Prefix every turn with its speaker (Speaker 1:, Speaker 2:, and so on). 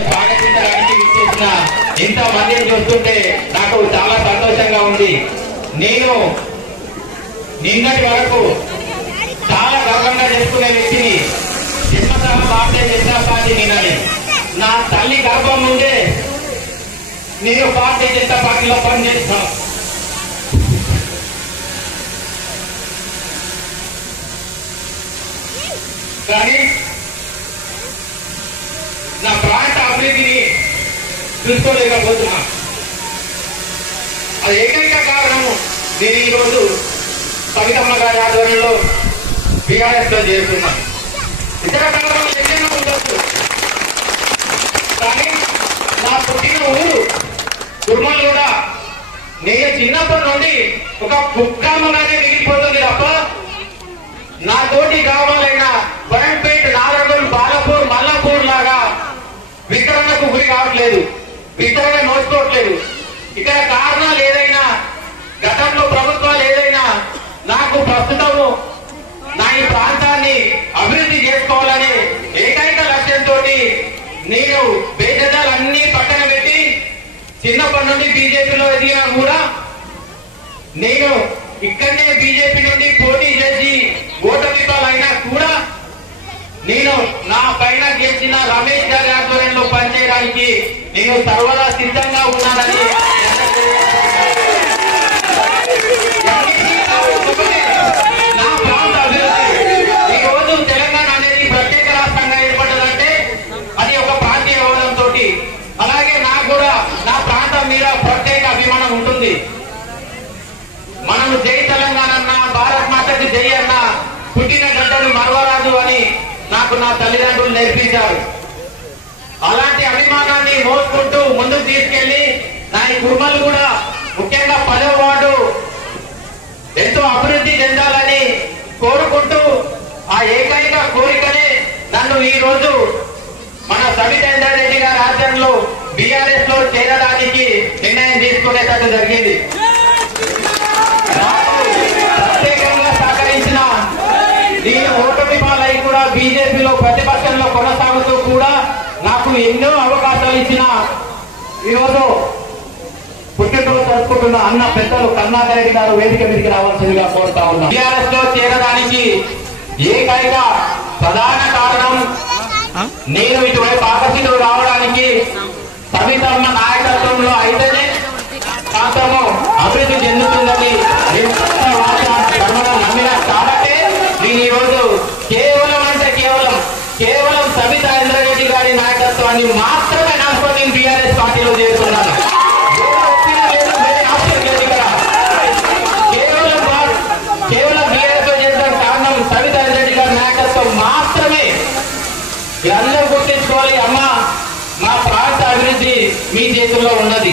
Speaker 1: స్వాగతించడానికి విచ్చేసిన ఇంత మందిని చూస్తుంటే నాకు చాలా సంతోషంగా ఉంది. నేను నిన్నటి వరకు చాలా గర్వంగా చేసుకునే వ్యక్తిని జన్మతరం భారతీయ జనతా పార్టీ నిన్నని నా తల్లి గర్భం నుండే నేను భారతీయ జనతా పార్టీలో పనిచేస్తాను కానీ నా ప్రాంత అభివృద్ధిని చూసుకోలేకపోతున్నా. అది ఏకైక కారణము. నేను ఈరోజు సవితమ్మ గారి ఆధ్వర్యంలో బీఆర్ఎస్లో ఇతర కారణాలు ఎన్నెన్నో ఉండొచ్చు. కానీ నా పుట్టిన ఊరు తుర్మల్ కూడా నేను చిన్నప్పటి నుండి ఒక కుక్కమ్మగానే మిగిలిపోతుంది తప్ప నా తోటి గ్రామాలైన నాకు ప్రస్తుతం నా ఈ ప్రాంతాన్ని అభివృద్ధి చేసుకోవాలని ఏకైక లక్ష్యంతో నేను బేజదాలన్నీ పక్కన పెట్టి చిన్నప్పటి నుండి బీజేపీలో ఎదిగినా కూడా నేను ఇక్కడనే బీజేపీ నుండి పోటీ చేసి ఓటమి పాలైనా కూడా నేను నా పైన గెలిచిన రమేష్ గారి ఆధ్వర్యంలో పనిచేయడానికి నేను సర్వదా సిద్ధంగా ఉన్నానని నా ప్రాంత అభివృద్ధి ఈ రోజు తెలంగాణ అనేది ప్రత్యేక రాష్ట్రంగా ఏర్పడ్డదంటే అది ఒక ప్రాంతీయ హోదంతో అలాగే నాకు కూడా నా ప్రాంతం మీద ప్రత్యేక అభిమానం ఉంటుంది. మనం జై తెలంగాణ అన్న భారత్ మాతకి జై అన్న పుట్టిన గడ్డను మరవరాదు అని నాకు నా తల్లిదండ్రులు నేర్పించారు. అలాంటి అభిమానాన్ని మోసుకుంటూ ముందుకు తీసుకెళ్ళి నా ఈ కుటుంబాలు కూడా ముఖ్యంగా పదవ వార్డు ఎంతో అభివృద్ధి చెందాలని కోరుకుంటూ ఆ ఏకైక కోరికనే నన్ను ఈ రోజు మన సవితేంద్ర రెడ్డి గారి ఆధ్వర్యంలో బీఆర్ఎస్లో చేరడానికి జరిగింది. ప్రత్యేకంగా సహకరించిన నేను ఓటమి పాలై కూడా బీజేపీలో ప్రతిపక్షంలో కొనసాగుతూ కూడా నాకు ఎన్నో అవకాశాలు ఇచ్చిన ఈరోజు పుట్టినరోజు జరుపుకుంటున్న అన్న పెద్దలు కరుణాకర్ గారు వేదిక మీదకి రావాల్సిందిగా కోరుతా ఉన్నా టీఆర్ఎస్లో చేరడానికి ఏకైక ప్రధాన కారణం నేను ఇటువైపు ఆకర్షితులు రావడానికి సవితమ్మ నాయకత్వంలో అయితేనే ప్రాంతము అభివృద్ధి చెందుతుందని నేను కొత్త వార్త కర్మగా నమ్మిన కాబట్టి నేను ఈ రోజు కేవలం అంటే కేవలం కేవలం సబితా ఇంద్రారెడ్డి గారి నాయకత్వాన్ని మాత్రమే నాకు నేను బీఆర్ఎస్ పార్టీలో చేస్తున్నాను కేవలం కేవలం బీఆర్ఎస్లో చేసిన కారణం సబితా ఇంద్రారెడ్డి గారి నాయకత్వం మాత్రమే. మీరందరూ గుర్తించుకోవాలి అమ్మా మా ప్రాంత అభివృద్ధి మీ చేతుల్లో ఉన్నది.